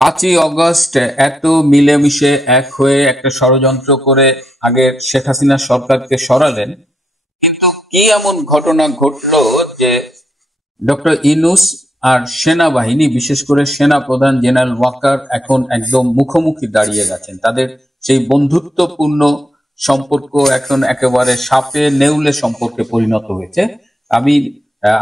5ই August এত মিলেমিশে এক হয়ে একটা ষড়যন্ত্র করে আগের শেখ হাসিনা সরকারকে সরালেন। কিন্তু কি এমন ঘটনা ঘটলো যে ডক্টর ইউনূস আর সেনাবাহিনী, বিশেষ করে সেনা প্রধান জেনারেল ওয়াকার এখন একদম মুখোমুখি দাঁড়িয়ে গেছেন। তাদের সেই বন্ধুত্বপূর্ণ সম্পর্ক এখন একেবারে সাপে নেউলে সম্পর্কে পরিণত হয়েছে। আমি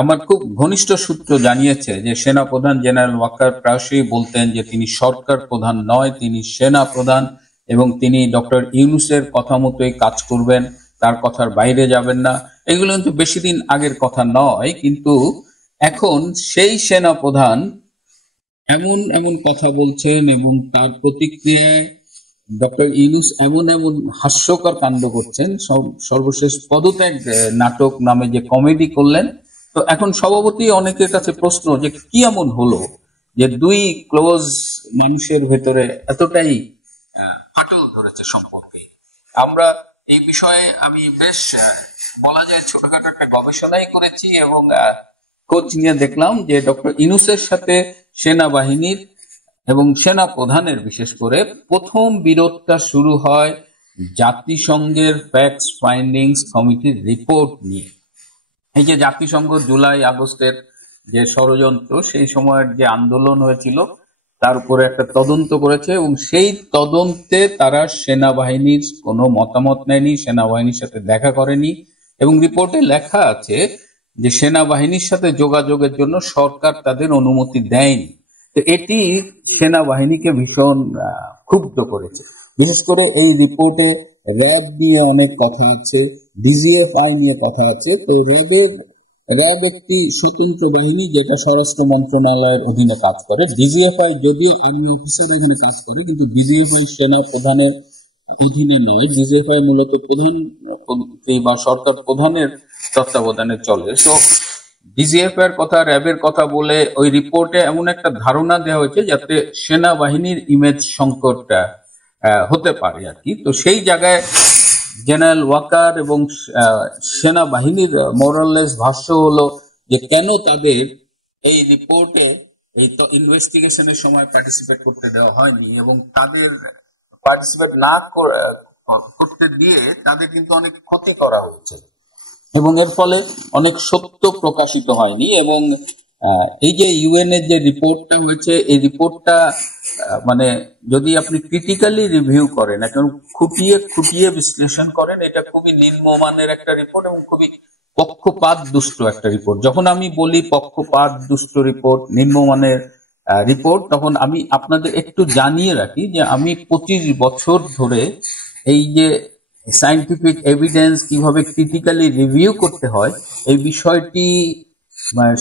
আমার খুব ঘনিষ্ঠ সূত্র জানিয়েছে যে সেনা প্রধান জেনারেল ওয়াকার প্রায়শই বলতেন যে তিনি সরকার প্রধান নয়, তিনি সেনা প্রধান, এবং তিনি ডক্টর ইউনূসের কথা মতোই কাজ করবেন, তার কথার বাইরে যাবেন না। এগুলো কিন্তু বেশি দিন আগের কথা নয়, কিন্তু এখন সেই সেনা প্রধান এমন এমন কথা বলছেন এবং তার প্রতিক্রিয়ায় ডক্টর ইউনূস এমন এমন হাস্যকর কাণ্ড করছেন। সর্বশেষ পদত্যাগ নাটক নামে যে কমেডি করলেন। তো এখন স্বভাবতই অনেকের কাছে প্রশ্ন যে কি এমন হলো যে দুই ক্লোজ মানুষের ভেতরে এতটাই ফাটল ধরেছে সম্পর্কে। আমরা এই বিষয়ে আমি বেশ বলা যায় ছোটখাটো একটা গবেষণাই করেছি এবং খোঁজ নিয়ে দেখলাম যে ডক্টর ইউনূসের সাথে সেনাবাহিনীর এবং সেনা প্রধানের বিশেষ করে প্রথম বিরোধটা শুরু হয় জাতিসংঘের ফ্যাক্টস ফাইন্ডিংস কমিটির রিপোর্ট নিয়ে। এই যে জাতিসংঘ জুলাই আগস্টের যে ষড়যন্ত্র, সেই সময়ের যে আন্দোলন হয়েছিল তার উপরে একটা তদন্ত করেছে এবং সেই তদন্তে তারা সেনাবাহিনীর কোনো মতামত নেয়নি, সেনাবাহিনীর সাথে দেখা করেনি, এবং রিপোর্টে লেখা আছে যে সেনাবাহিনীর সাথে যোগাযোগের জন্য সরকার তাদের অনুমতি দেয়নি। তো এটি সেনাবাহিনীকে ভীষণ ক্ষুব্ধ করেছে। বিশেষ করে এই রিপোর্টে র্যাব নিয়ে অনেক কথা আছে, ডিজিএফআই নিয়ে কথা আছে। তো র্যাব একটি স্বতন্ত্র বাহিনী যেটা স্বরাষ্ট্র মন্ত্রণালয়ের অধীনে কাজ করে। ডিজিএফআই যদিও আর্মি অফিসার এখানে কাজ করে, কিন্তু ডিজিএফআই সেনা প্রধানের অধীনে নয়। ডিজিএফআই মূলত প্রধান বা সরকার প্রধানের তত্ত্বাবধানে চলে। তো ডিজিএফআই এর কথা, র্যাবের কথা বলে ওই রিপোর্টে এমন একটা ধারণা দেওয়া হয়েছে যাতে সেনাবাহিনীর ইমেজ সংকটটা হতে পারে আর কি। তো সেই জায়গায় জেনারেল ওয়াকার এবং সেনাবাহিনীর মোরাললেস ভাষ্য হলো যে কেন তাদের এই রিপোর্টে এই তো ইনভেস্টিগেশনের সময় পার্টিসিপেট করতে দেওয়া হয়নি, এবং তাদের পার্টিসিপেট না করতে দিয়ে তাদের কিন্তু অনেক ক্ষতি করা হয়েছে এবং এর ফলে অনেক সত্য প্রকাশিত হয়নি। এবং এই যে ইউএন এর যে রিপোর্টটা হয়েছে, এই রিপোর্টটা মানে যদি আপনি ক্রিটিক্যালি রিভিউ করেন, এখন খুঁটিয়ে খুঁটিয়ে বিশ্লেষণ করেন, এটা খুবই নিম্নমানের একটা রিপোর্ট এবং খুবই পক্ষপাত দুষ্ট একটা রিপোর্ট। যখন আমি বলি পক্ষপাত দুষ্ট রিপোর্ট, নিম্নমানের রিপোর্ট, তখন আমি আপনাদের একটু জানিয়ে রাখি যে আমি 25 বছর ধরে এই যে সায়েন্টিফিক এভিডেন্স কিভাবে ক্রিটিক্যালি রিভিউ করতে হয় এই বিষয়টি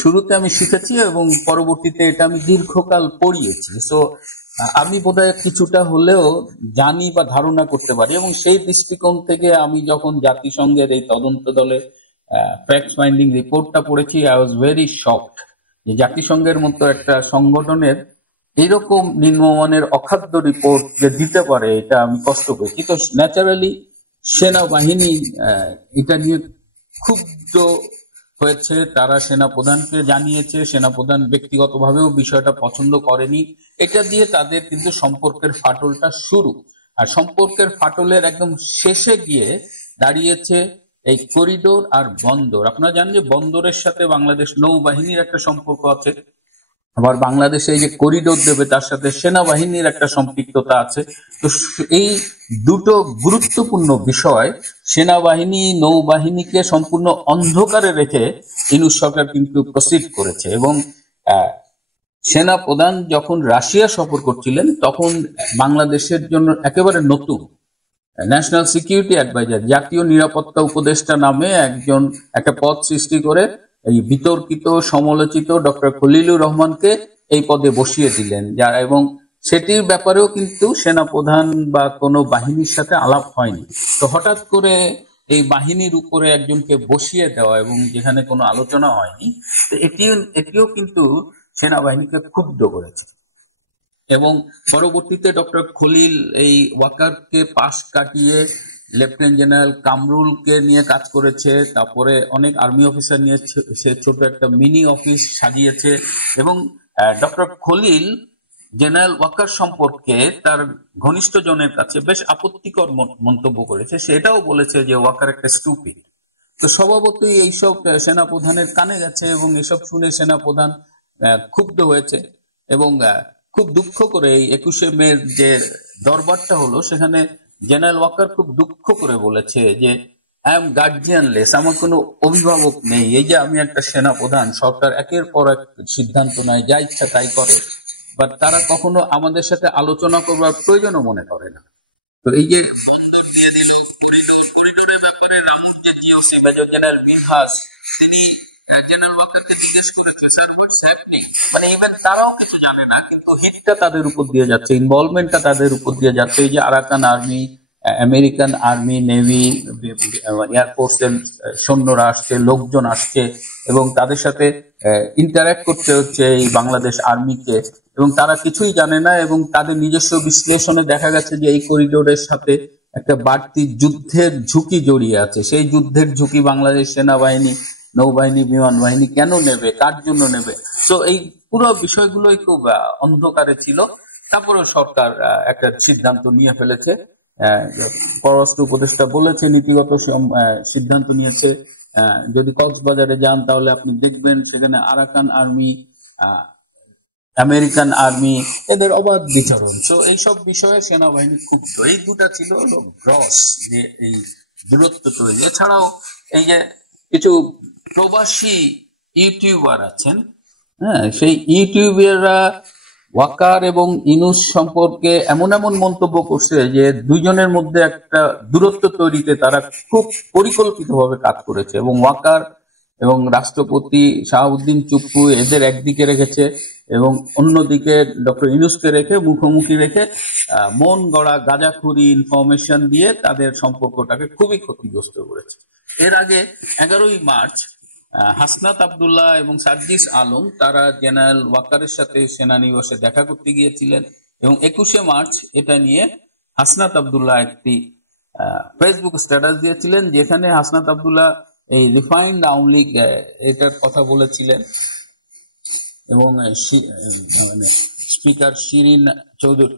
শুরুতে আমি শিখেছি এবং পরবর্তীতে এটা আমি দীর্ঘকাল পড়িয়েছি। সো আমি বোধহয় কিছুটা হলেও জানি বা ধারণা করতে পারি, এবং সেই দৃষ্টিকোণ থেকে আমি যখন জাতিসংঘের এই তদন্ত দলের ফ্যাক্ট ফাইন্ডিং রিপোর্টটা পড়েছি, আই ওয়াজ ভেরি শকড যে জাতিসংঘের মতো একটা সংগঠনের এরকম নিম্নমানের অখাদ্য রিপোর্ট যে দিতে পারে, এটা আমি কষ্ট পেয়েছি। তো ন্যাচারালি সেনাবাহিনী এটা নিয়ে ক্ষুব্ধ হয়েছে, তারা সেনাপ্রধানকে জানিয়েছে। সেনাপ্রধান ব্যক্তিগতভাবেও বিষয়টা পছন্দ করেনি। এটা দিয়ে তাদের কিন্তু সম্পর্কের ফাটলটা শুরু, আর সম্পর্কের ফাটলের একদম শেষে গিয়ে দাঁড়িয়েছে এই করিডোর আর বন্দর। আপনারা জানেন যে বন্দরের সাথে বাংলাদেশ নৌবাহিনীর একটা সম্পর্ক আছে, আবার বাংলাদেশে এই যে করিডোর দেবে তার সাথে সেনাবাহিনীর একটা সম্পৃক্ততা আছে। তো এই দুটো গুরুত্বপূর্ণ বিষয় সেনাবাহিনী নৌবাহিনীকে সম্পূর্ণ অন্ধকারে রেখে ইউনূস সরকার কিন্তু প্রসিড করেছে। এবং সেনা প্রধান যখন রাশিয়া সফর করছিলেন তখন বাংলাদেশের জন্য একেবারে নতুন ন্যাশনাল সিকিউরিটি অ্যাডভাইজার, জাতীয় নিরাপত্তা উপদেষ্টা নামে একটা পদ সৃষ্টি করে এই বিতর্কিত সমালোচিত ডক্টর খলিলুর রহমানকে এই পদে বসিয়ে দিলেন, এবং সেটির ব্যাপারেও কিন্তু সেনাপ্রধান বা কোনো বাহিনীর সাথে আলাপ হয়নি। তো হঠাৎ করে এই বাহিনীর উপরে একজনকে বসিয়ে দেওয়া এবং যেখানে কোনো আলোচনা হয়নি, এটিও কিন্তু সেনাবাহিনীকে ক্ষুব্ধ করেছে। এবং পরবর্তীতে ডক্টর খলিল এই ওয়াকারকে পাশ কাটিয়ে লেফটেন্যান্ট জেনারেল কামরুলকে নিয়ে কাজ করেছে, তারপরে অনেক আর্মি অফিসার নিয়ে সে ছোট একটা মিনি অফিস সাজিয়েছে। এবং ডক্টর খলিল জেনারেল ওয়াকার সম্পর্কে তার ঘনিষ্ঠ জনের কাছে বেশ আপত্তিকর মন্তব্য করেছে। সেটাও বলেছে যে ওয়াকার একটা স্টুপিড। তো স্বভাবতই এইসব সেনাপ্রধানের কানে গেছে এবং এসব শুনে সেনাপ্রধান ক্ষুব্ধ হয়েছে এবং খুব দুঃখ করে এই 21শে মে যে দরবারটা হলো সেখানে জেনারেল ওয়াকার খুব দুঃখ করে বলেছে যে আই এম গার্জিয়ানলেস, আমার কোনো অভিভাবক নেই। এই যে আমি একটা সেনাপ্রধান, সরকার একের পর এক সিদ্ধান্ত নেয়, যা ইচ্ছা তাই করে, বাট তারা কখনো আমাদের সাথে আলোচনা করবার প্রয়োজনও মনে করে না। তো এই যে করিডোরের ব্যাপারে রামুর যে জিওসি মেজর জেনারেল বিনহাস তিনি জেনারেল ওয়াকারকে জিজ্ঞেস করেছে স্যার হোয়াটস হ্যাপেনিং, মানে ইভেন তারাও কিছু জানে না, কিন্তু হিটটা তাদের উপর দিয়ে যাচ্ছে, ইনভলভমেন্টটা তাদের উপর দিয়ে যাচ্ছে। এই যে Arakan army, American army, navy, এয়ারফোর্সের সৈন্যরা আসছে, লোকজন আসছে এবং তাদের সাথে ইন্টারঅ্যাক্ট করতে হচ্ছে এই বাংলাদেশ আর্মিকে, এবং তারা কিছুই জানে না এবং তাদের নিজস্ব বিশ্লেষণে দেখা গেছে যে এই করিডোরের সাথে একটা বাড়তি যুদ্ধের ঝুঁকি জড়িয়ে আছে। সেই যুদ্ধের ঝুঁকি বাংলাদেশ সেনাবাহিনী, নৌবাহিনী, বিমান বাহিনী কেন নেবে, কার জন্য নেবে? তো এই পুরো বিষয়গুলোই খুব অন্ধকারে ছিল। তারপরে সরকার একটা সিদ্ধান্ত নিয়ে ফেলেছে। পররাষ্ট্র উপদেষ্টা বলেছে নীতিগত সিদ্ধান্ত নিয়েছে। যদি কক্সবাজারে যান তাহলে আপনি দেখবেন সেখানে আরাকান আর্মি, আমেরিকান আর্মি, এদের অবাধ বিচরণ। তো এইসব বিষয়ে সেনাবাহিনী ক্ষুব্ধ। এই দুটা ছিল হলো গ্রস যে এই দূরত্ব তৈরি। এছাড়াও এই যে কিছু প্রবাসী ইউটিউবার আছেন, হ্যাঁ, সেই ইউটিউবাররা ওয়াকার এবং ইনুস সম্পর্কে এমন এমন মন্তব্য করছে যে দুইজনের মধ্যে একটা দূরত্ব তৈরিতে তারা খুব পরিকল্পিতভাবে কাজ করেছে এবং ওয়াকার এবং রাষ্ট্রপতি শাহাবুদ্দিন চুপ্পু এদের একদিকে রেখেছে এবং অন্যদিকে ডক্টর ইনুসকে রেখে মুখোমুখি রেখে মন গড়া গাঁজাখুরি ইনফরমেশন দিয়ে তাদের সম্পর্কটাকে খুবই ক্ষতিগ্রস্ত করেছে। এর আগে 11ই মার্চ হাসনাত আব্দুল্লাহ এবং সার্জিস আলম তারা জেনারেল ওয়াকারের সাথে সেনানিবাসে দেখা করতে গিয়েছিলেন এবং 21শে মার্চ এটা নিয়ে হাসনাত আব্দুল্লাহ একটি ফেসবুক স্ট্যাটাস দিয়েছিলেন যেখানে হাসনাত আব্দুল্লাহ এই রিফাইন্ড আওয়ামী লীগ এটার কথা বলেছিলেন এবং মানে স্পিকার শিরিন চৌধুরী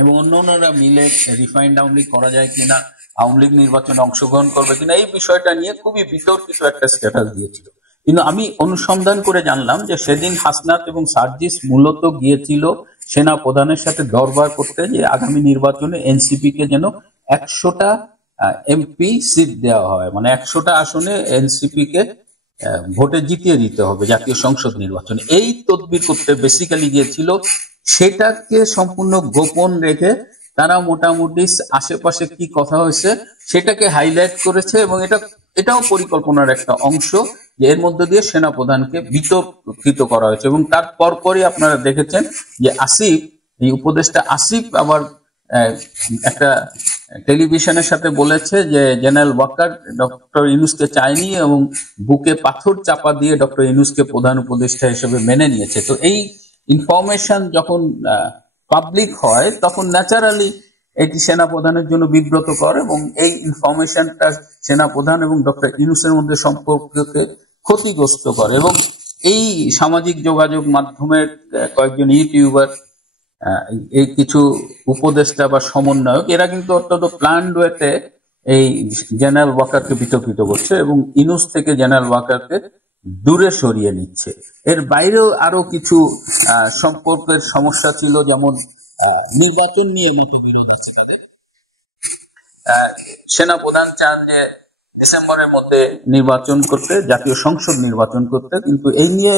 এবং অন্যান্যরা মিলে রিফাইন্ড আওয়ামী লীগ করা যায় কিনা, আওয়ামী লীগ নির্বাচনে অংশগ্রহণ করবে কিনা, এই বিষয়টা নিয়ে খুবই বিতর্কিত একটা স্ট্যাটাস দিয়েছিল। কিন্তু আমি অনুসন্ধান করে জানলাম যে সেদিন হাসনাত এবং সার্জিস মূলত গিয়েছিল সেনা প্রধানের সাথে দরবার করতে যে আগামী নির্বাচনে এনসিপি কে যেন 100টা এমপি সিট দেওয়া হয়, মানে 100টা আসনে এনসিপি কে ভোটে জিতিয়ে দিতে হবে জাতীয় সংসদ নির্বাচনে। এই তদবির করতে বেসিক্যালি গিয়েছিল। সেটাকে সম্পূর্ণ গোপন রেখে তারা মোটামুটি আশেপাশে কি কথা হয়েছে সেটাকে হাইলাইট করেছে এবং এটাও পরিকল্পনার একটা অংশ যে এর মধ্যে দিয়ে সেনাপ্রধানকে বিতর্কিত করা হয়েছে। এবং তার পরপরই আপনারা দেখেছেন যে আসিফ, এই উপদেষ্টা আসিফ আবার একটা টেলিভিশনের সাথে বলেছে যে জেনারেল ওয়াকার ডক্টর ইউনূসকে চায়নি এবং বুকে পাথর চাপা দিয়ে ডক্টর ইউনূসকে প্রধান উপদেষ্টা হিসেবে মেনে নিয়েছে। তো এই ইনফরমেশন যখন পাবলিক হয় তখন ন্যাচারালি এটি সেনাপ্রধানের জন্য বিব্রতকর এবং এই ইনফরমেশনটা সেনাপ্রধান এবং ডক্টর ইউনূসের মধ্যে সম্পর্ককে ক্ষতিগ্রস্ত করে। এবং এই সামাজিক যোগাযোগ মাধ্যমের কয়েকজন ইউটিউবার, এই কিছু উপদেষ্টা বা সমন্বয়ক, এরা কিন্তু অত্যন্ত প্ল্যান্ড ওয়েতে এই জেনারেল ওয়াকারকে বিতর্কিত করছে এবং ইউনূস থেকে জেনারেল ওয়াকারকে দূরে সরিয়ে নিচ্ছে। এর বাইরেও আরো কিছু সম্পর্কের সমস্যা ছিল, যেমন নির্বাচন নিয়ে মতবিরোধ আছে তাদের। সেনাপ্রধান চান যে ডিসেম্বরের মধ্যে নির্বাচন করতে, জাতীয় সংসদ নির্বাচন করতে, কিন্তু এই নিয়ে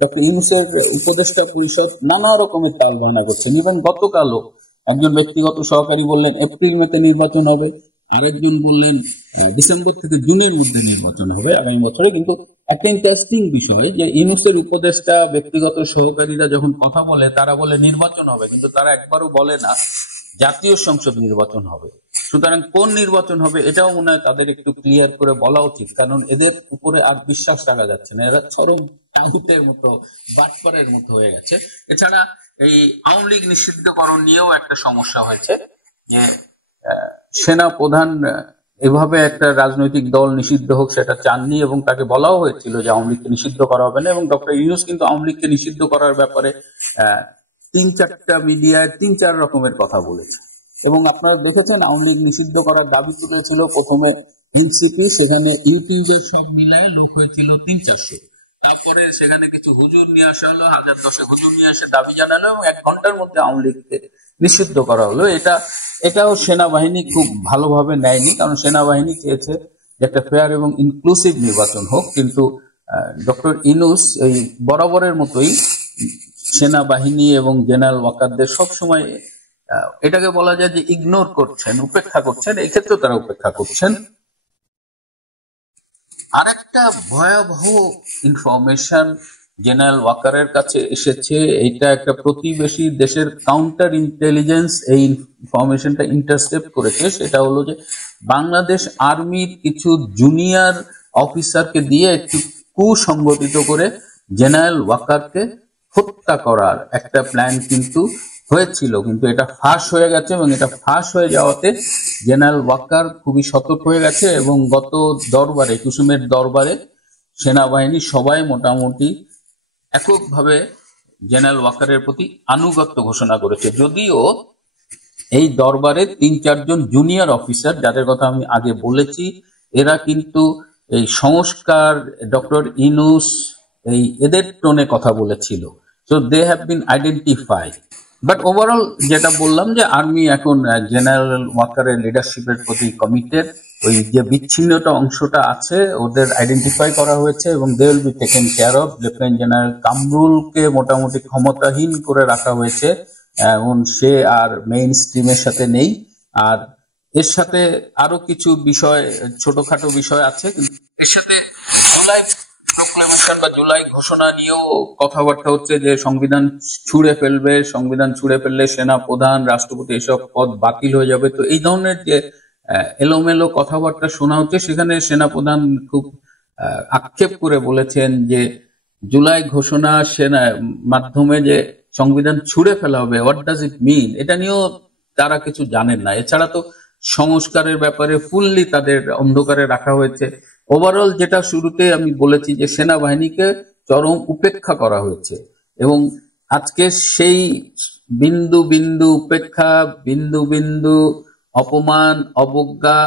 ডক্টর ইউনূসের উপদেষ্টা পরিষদ নানা রকমের তালবাহানা করছেন। ইভেন গতকালও একজন ব্যক্তিগত সহকারী বললেন এপ্রিল মেতে নির্বাচন হবে, আরেকজন বললেন ডিসেম্বর থেকে জুনের মধ্যে নির্বাচন হবে আগামী বছরে। কিন্তু একটা ইন্টারেস্টিং বিষয় যে ইউনূসের উপদেষ্টা ব্যক্তিগত সহকারীরা যখন কথা বলে তারা বলে নির্বাচন হবে, কিন্তু তারা একবারও বলে না জাতীয় সংসদ নির্বাচন হবে। সুতরাং কোন নির্বাচন হবে এটাও মনে হয় তাদের একটু ক্লিয়ার করে বলা উচিত, কারণ এদের উপরে আর বিশ্বাস রাখা যাচ্ছে না, এরা চরম টাউটের মতো, বাটপারের মতো হয়ে গেছে। এছাড়া এই আওয়ামী লীগ নিষিদ্ধকরণ নিয়েও একটা সমস্যা হয়েছে যে সেনা প্রধান এভাবে একটা রাজনৈতিক দল নিষিদ্ধ হোক সেটা চাননি এবং তাকে বলাও হয়েছিল যে আওয়ামী লীগকে নিষিদ্ধ করা হবে না। এবং ডক্টর ইউনূস কিন্তু আওয়ামী লীগকে নিষিদ্ধ করার ব্যাপারে তিন-চারটা মিডিয়ায় 3-4 রকমের কথা বলেছে। এবং আপনারা দেখেছেন আওয়ামী লীগ নিষিদ্ধ করার দাবি তুলেছিল প্রথমে এনসিপি, সেখানে ইউটিউবের সব মিলায় লোক হয়েছিল 300-400। তারপরে সেখানে কিছু হুজুর নিয়ে আসা হলো, 1000-10 হুজুর নিয়ে আসে দাবি জানালো এবং 1 ঘন্টার মধ্যে আওয়ামী লীগকে নিষিদ্ধ করা হলো। এটাও সেনাবাহিনী খুব ভালোভাবে নেয়নি, কারণ সেনাবাহিনী চেয়েছে যে একটা ফেয়ার এবং ইনক্লুসিভ নির্বাচন হোক। কিন্তু ডক্টর ইউনূস এই বরাবরের মতোই সেনাবাহিনী এবং জেনারেল ওয়াকারদের সবসময় এটাকে বলা যায় যে ইগনোর করছেন, উপেক্ষা করছেন। এই ক্ষেত্রেও তারা উপেক্ষা করছেন। আরেকটা ভয়াবহ ইনফরমেশন জেনারেল ওয়াকারের কাছে এসেছে। এটা একটা প্রতিবেশী দেশের কাউন্টার ইন্টেলিজেন্স এই ইনফরমেশনটা ইন্টারসেপ্ট করেছে। সেটা হলো যে বাংলাদেশ আর্মির কিছু জুনিয়র অফিসারকে দিয়ে একটু কুসংগঠিত করে জেনারেল ওয়াকারকে হত্যা করার একটা প্ল্যান কিন্তু হয়েছিল, কিন্তু এটা ফাঁস হয়ে গেছে। এবং এটা ফাঁস হয়ে যাওয়াতে জেনারেল ওয়াকার খুবই সতর্ক হয়ে গেছে এবং গত দরবারে, কুসুমের দরবারে সেনাবাহিনী সবাই মোটামুটি এককভাবে জেনারেল ওয়াকারের প্রতি আনুগত্য ঘোষণা করেছে। যদিও এই দরবারে 3-4 জন জুনিয়র অফিসার, যাদের কথা আমি আগে বলেছি, এরা কিন্তু এই সংস্কার, ডক্টর ইউনূস এদের টোনে কথা বলেছিল। So they have been identified. But overall যেটা বললাম যে আর্মি এখন জেনারেল ওয়াকারের লিডারশিপের প্রতি কমিটেড। ওই যে বিচ্ছিন্নতা অংশটা আছে ওদের আইডেন্টিফাই করা হয়েছে এবং they will be taken care of. Lieutenant general কামরুলকে মোটামুটি ক্ষমতাহীন করে রাখা হয়েছে, এখন সে আর মেইন স্ট্রিমের সাথে নেই। আর এর সাথে আরো কিছু বিষয়, ছোটখাটো বিষয় আছে, কিন্তু এর সাথে জুলাই প্রোক্লামেশন বা জুলাই ঘোষণা নিয়েও কথাবার্তা হচ্ছে যে সংবিধান ছুঁড়ে ফেলবে, সংবিধান ছুঁড়ে ফেললে সেনা প্রধান, রাষ্ট্রপতি এসব পদ বাতিল হয়ে যাবে। তো এই ধরনের যে এলোমেলো কথাবার্তা শোনা হচ্ছে, সেখানে সেনাপ্রধান খুব আক্ষেপ করে বলেছেন যে জুলাই ঘোষণা সেনা মাধ্যমে যে সংবিধান ছুঁড়ে ফেলা হবে, হোয়াট ডাজ ইট মিন, এটা নিয়েও তারা কিছু জানেন না। এছাড়া তো সংস্কারের ব্যাপারে ফুললি তাদের অন্ধকারে রাখা হয়েছে। ওভারঅল যেটা শুরুতে আমি বলেছি যে সেনাবাহিনীকে চরম উপেক্ষা করা হয়েছে এবং আজকে সেই বিন্দু বিন্দু উপেক্ষা, বিন্দু বিন্দু অপমান, অবজ্ঞা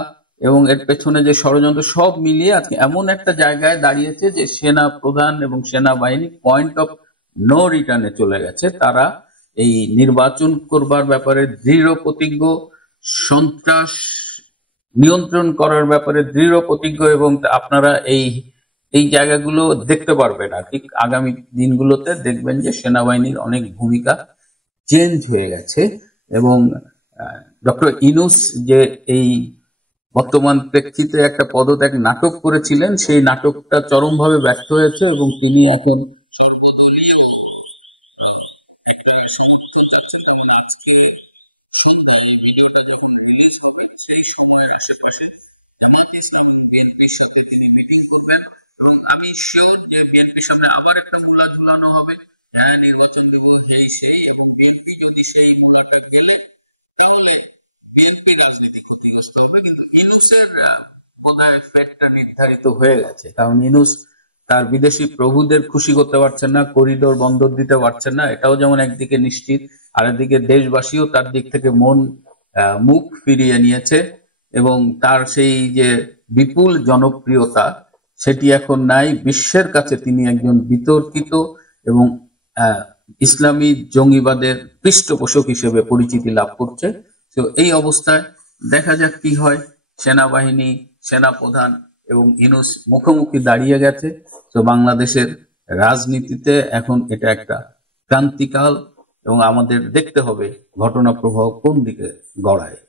এবং এর পেছনে যে ষড়যন্ত্র, সব মিলিয়ে আজকে এমন একটা জায়গায় দাঁড়িয়েছে যে সেনা প্রধান এবং সেনাবাহিনী পয়েন্ট অফ নো রিটার্নে চলে গেছে। তারা এই নির্বাচন করবার ব্যাপারে দৃঢ় প্রতিজ্ঞ, সন্ত্রাস নিয়ন্ত্রণ করার ব্যাপারে দৃঢ় প্রতিজ্ঞ এবং আপনারা এই জায়গাগুলো দেখতে পারবেন। আর ঠিক আগামী দিনগুলোতে দেখবেন যে সেনাবাহিনীর অনেক ভূমিকা চেঞ্জ হয়ে গেছে এবং ডক্টর ইউনূস যে এই বর্তমান প্রেক্ষিতে একটা পদত্যাগ নাটক করেছিলেন, সেই নাটকটা চরমভাবে ব্যর্থ হয়েছে এবং তিনি এখন সর্বদলীয় সেই সময়ের আশেপাশে জামাত ইসলামী বিএনপির সাথে তিনি মিটিং করবেন এবং আমি শিওর যে বিএনপির সাথে আবার একটা মূলা ঝুলানো হবে, নির্বাচন দিব সেই বিএনপি যদি সেই মূলাটা পেলে তাহলে বিএনপি রাজনীতি ক্ষতিগ্রস্ত হবে। কিন্তু ইউনূসের বোধহয় ফ্যাক্টটা নির্ধারিত হয়ে গেছে, কারণ ইউনূস তার বিদেশি প্রভুদের খুশি করতে পারছেন না, করিডোর বন্দর দিতে পারছেন না, এটাও যেমন একদিকে নিশ্চিত, আর একদিকে দেশবাসীও তার দিক থেকে মুখ ফিরিয়ে নিয়েছে এবং তার সেই যে বিপুল জনপ্রিয়তা সেটি এখন নাই। বিশ্বের কাছে তিনি একজন বিতর্কিত এবং ইসলামী জঙ্গিবাদের পৃষ্ঠপোষক হিসেবে পরিচিতি লাভ করছে। তো এই অবস্থায় দেখা যাক কি হয়। সেনাবাহিনী, সেনাপ্রধান এবং ইউনূস মুখোমুখি দাঁড়িয়ে গেছে। তো বাংলাদেশের রাজনীতিতে এখন এটা একটা ক্রান্তিকাল এবং আমাদের দেখতে হবে ঘটনা প্রবাহ কোন দিকে গড়ায়।